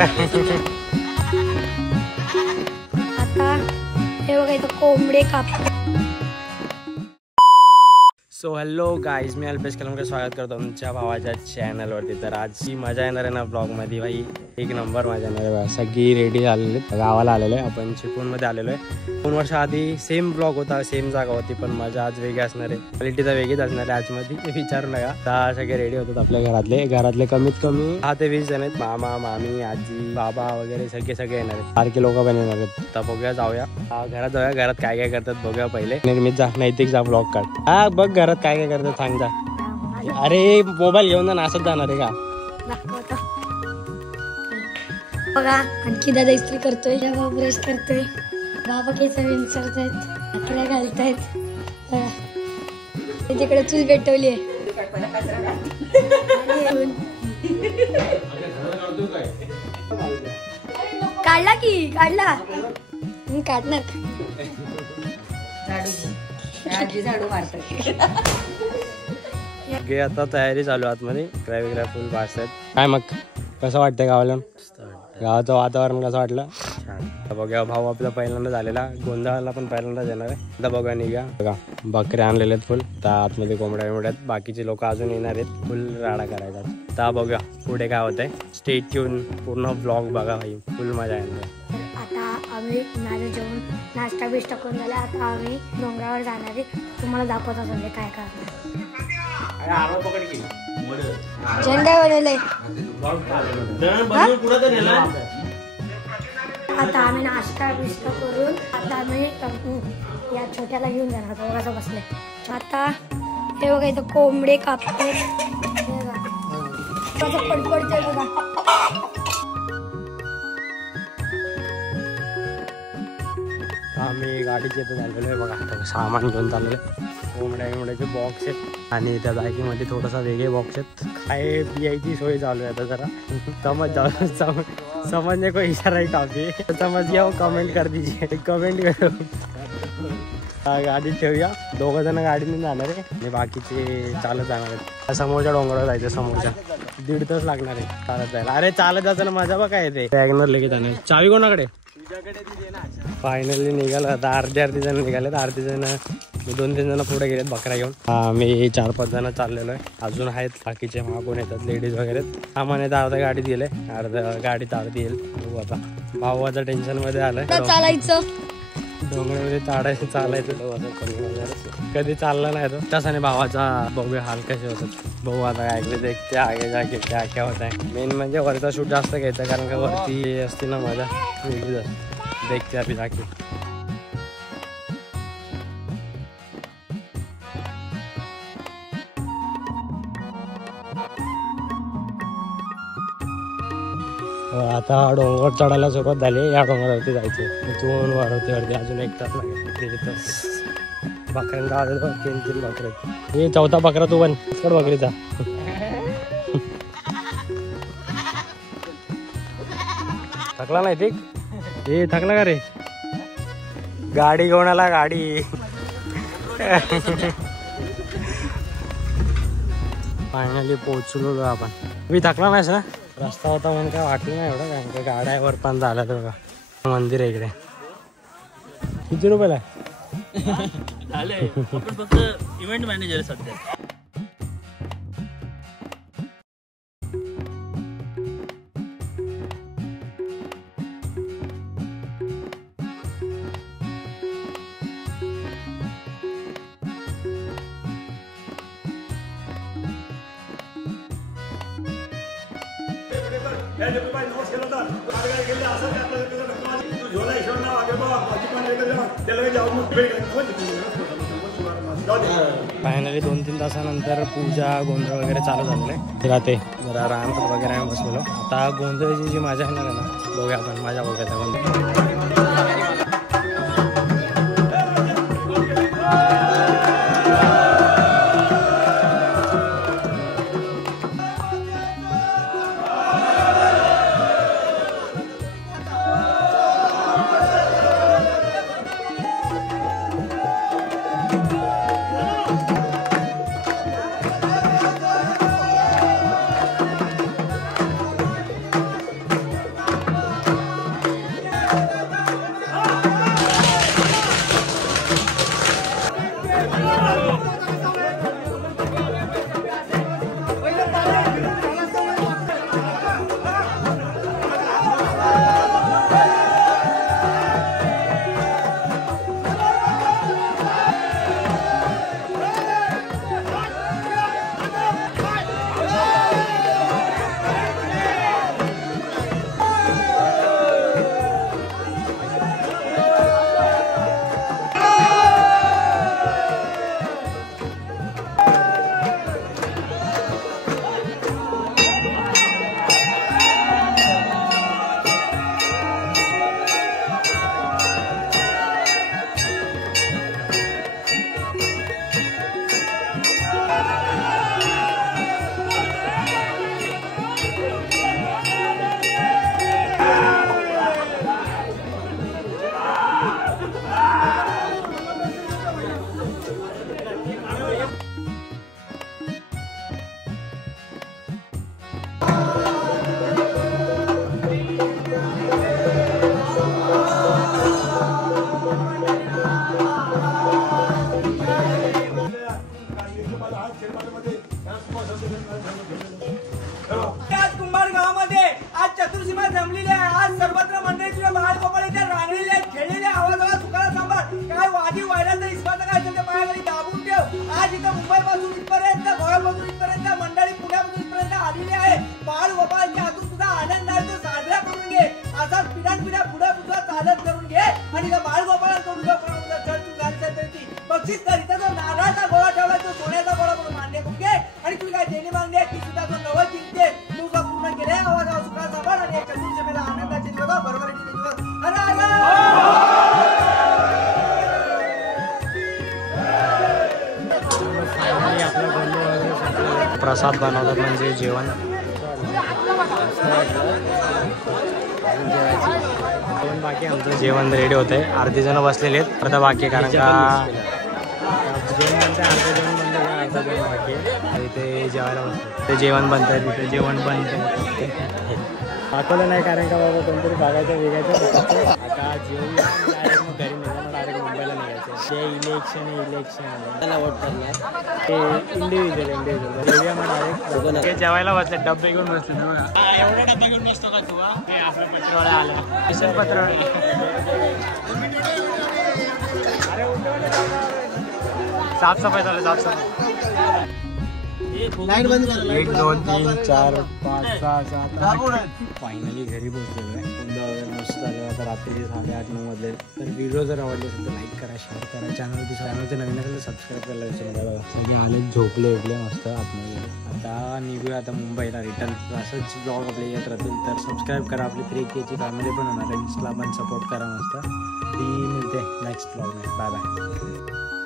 आता हे बघा इथं कोंबडे काप. सो हॅलो गाईज, मी अल्पेश कलमकर स्वागत करतो तुमच्या भावाच्या चॅनलवरती. तर आजची मजा येणार आहे ना ब्लॉगमध्ये, भाई एक नंबर मजा येणार आहे. सगळी रेडी झालेली, गावाला आलेलो आहे आपण, चिपळूणमध्ये आलेलो आहे. 2 वर्ष आधी सेम ब्लॉग होता, सेम जागा होती, पण मजा आज वेगळी असणार आहे, क्वालिटी तर वेगळीच असणार आहे आजमध्ये, ते विचारू नका. आता सगळे रेडी होतात आपल्या घरातले कमीत कमी 10 ते 20 जण आहेत. मामा मामी आजी बाबा वगैरे सगळे येणार आहेत, सारखे लोक पण येणार आहेत. आता बघूया, जाऊया घरात, जाऊया घरात काय काय करतात बघूया. पहिले निर्मित जा, नैतिक जा, ब्लॉग काढ. हा बघ घरात काय काय करतात सांग जा. अरे मोबाईल घेऊन जा, असंच जाणार आहे का? बघा आणखी दादा इस्त्री करतोय, बाबा ब्रश करतोय, बाबा केस विंचरतायत, कपडे घालतायत. तिकडे चूल पेटवली आहे. काढला की काढला काढणार झाडू मारतात. आता तयारी चालू आतमध्ये, वगैरे फुल भासतात. काय मग कसं वाटतंय गावाला? गावाचं वातावरण कसं वाटलं? छान. बघा भाऊ आपला पहिल्यांदा झालेला, गोंधळाला पण पहिल्यांदा येणार आहे. आता बघा निघा, बघा बकरे आणलेले आहेत फुल. तर आतमध्ये कोंबड्या आहेत, बाकीचे लोक अजून येणार आहेत, फुल राडा करायचा. तर बघा पुढे काय होतंय, स्टे ट्यून, पूर्ण ब्लॉग बघा भाई, फुल मजा येणार. आता आम्ही माझं जेवण नाश्ता बिष्टा करून झाला. आता आम्ही डोंगरावर जाणार आहे, तुम्हाला दाखवत असं काय करणार. झेंडा बनवलंय. आता आम्ही नाश्ता बिष्टा करून आता आम्ही या छोट्याला घेऊन जाणार. थोडासा बसले. आता हे बघा इथं कोंबडे कापते, पडपडते बघा. आम्ही गाडीचे इथं झालेलो आहे बघा. आता सामान घेऊन चाललेलं आहे. कोंबड्याचे बॉक्स आहेत आणि त्या जागेमध्ये थोडासा वेगळे बॉक्स आहेत. काय पियायची सोय चालू आहे आता, जरा समझने को इशारा ही काफी, समझ गया हो कमेंट कर दीजिए, कमेंट करो. गाडी ठेवूया, 2 जण गाडीने जाणार आहे आणि बाकीचे चालत जाणार आहेत. समोरच्या डोंगरावर जायचं, समोरच्या 1.5 तास लागणार आहे चालत जायला. अरे चालत जाताना मजा बघा येते. वॅगनर लगेच जाणार. चावी कोणाकडे? फायनली निघालं. आता अर्धे जण निघाले, अर्धे जण 2-3 जण पुढे गेलेत बकरा घेऊन. मी 4-5 जण चाललेलो आहे, अजून आहेत बाकीचे मागून येतात, लेडीज वगैरे. सामान येतं, अर्धा गाडीत गेले, अर्धा गाडीत अर्धी येईल. बघू आता. भाऊ आता टेन्शन मध्ये आलाय, चालायचं डोंगरामध्ये चालायचं. कधी चालला नाही तो तसाने. भावाचा बघूया हाल कसे होतात. बघू आता काय देखते आगे जाके क्या क्या होत आहे. मेन म्हणजे वरचा शूट जास्त घ्यायचा, कारण का वरती असते ना मजा वेगळी. देखते अभी जाके. आता डोंगर चढायला सुरुवात झाली. या डोंगरावरती जायचं, इथून वरती अजून 1 तास लागेल, 1.5 तास. बकऱ्यांचा आलेलो 3 बकरे. हे 4था बकरा तू पण बकरीचा. थकला नाही ते? हे थकला का रे? गाडी घेऊन आला, गाडी. फायनली पोहोचलो आपण. मी थकला नाहीस ना? रस्ता होता म्हणून काय वाटलं नाही एवढं, कारण का गाड्यावर पण झाला. तर बघा मंदिर आहे इकडे. किती रुपयाला आले? आपण फक्त इव्हेंट मॅनेजर सध्या. फायनली 2-3 तासानंतर पूजा गोंधळ वगैरे चालू झालेलं आहे. राहते जरा रानात वगैरे आम्ही बसलेलो. आता गोंधळाची जी मजा येणार आहे ना, बघूया आपण मजा बघायचा गोंधळ. आज कुंभार गावामध्ये आज चतुर्सीमा जमलेली आहे। आज सर्वत्र मंडळी तुझ्या बाळगोपाळ इथे रांगलेले आहेत, खेळलेले आवाजाला सुखाला सांभाळ। काय वादी व्हायला तर इस्पात काय ते पायाखाली दाबून ठेव। आज इथं मुंबईपासून इथपर्यंत, गोव्यापासून इथपर्यंत मंडळी पुण्यापासून इथपर्यंत आलेली आहे। बाळगोपाळच्या हातून तुझा आनंद आहे तो साजरा करून घे। असा पिढ्यानपिढ्या पुढे तुझा चालत करून घे आणि त्या बाळगोपाळांकडून चढ तू घालता तरी बक्षीस कर। इथं जो नारळाचा गोळा ठेवला तो सोन्याचा गोळा म्हणून मान्य करून घे आणि तुला काय देणी मागणी आहे ती सुद्धा तो नवं जिंकते तू का पूर्ण केले। आवाजावर सुखा सांभाळ आणि एक चतुर्सीमेला आनंदाचे दिवस, बरोबरीचे दिवस। प्रसाद बनवतात म्हणजे जेवण बाकी आमचं जेवण रेडी होतंय। अर्धे जण बसलेले आहेत, अर्धा बाकी आहे कारण का जेवण बनतंय, अर्धं जेवण बनतं का अर्धं जेवण बाकी आहे। इथे जेवायला बसतं, ते जेवण बनतंय, तिथे जेवण बनतंय। दाखवलं नाही कारण का बाबा कोणतरी बघायचं वेगायचं। आता जेवण डायरेक्ट मग घरी निघालं, डायरेक्ट मुंबईला निघायचं। ते इलेक्शन त्याला वोट करणार ते इंडिव्हिज्युअल जेव्हा मग डायरेक्ट जेवायला बसले, डब्बे घेऊन बसले ना बघा। एवढा डब्बा घेऊन बसतो का तू? आपला पत्रवाळा आला, किशन पत्रवाळा। साफसफाई चालू, साफसफाई। 1 2 3 4 5 6 7 8 फायनली घरी पोहोचलेलो आहे। पुन्हा वगैरे मस्त झालं। आता रात्री 8:30 9 वाजले। तर व्हिडिओ जर आवडले असेल तर लाईक करा, शेअर करा, चॅनलचं नवीन असेल तर सबस्क्राईब करायला विसरू नका। सगळे आले झोपले मस्त आतमध्ये। आता निघूया आता मुंबईला रिटर्न। असंच ब्लॉग आपले येत राहतील तर सबस्क्राईब करा। आपली 3Kची फॅमिली पण होणार आहे, इंस्टाला पण सपोर्ट करा मस्त। ती मिळते नेक्स्ट ब्लॉगमध्ये। Bye bye.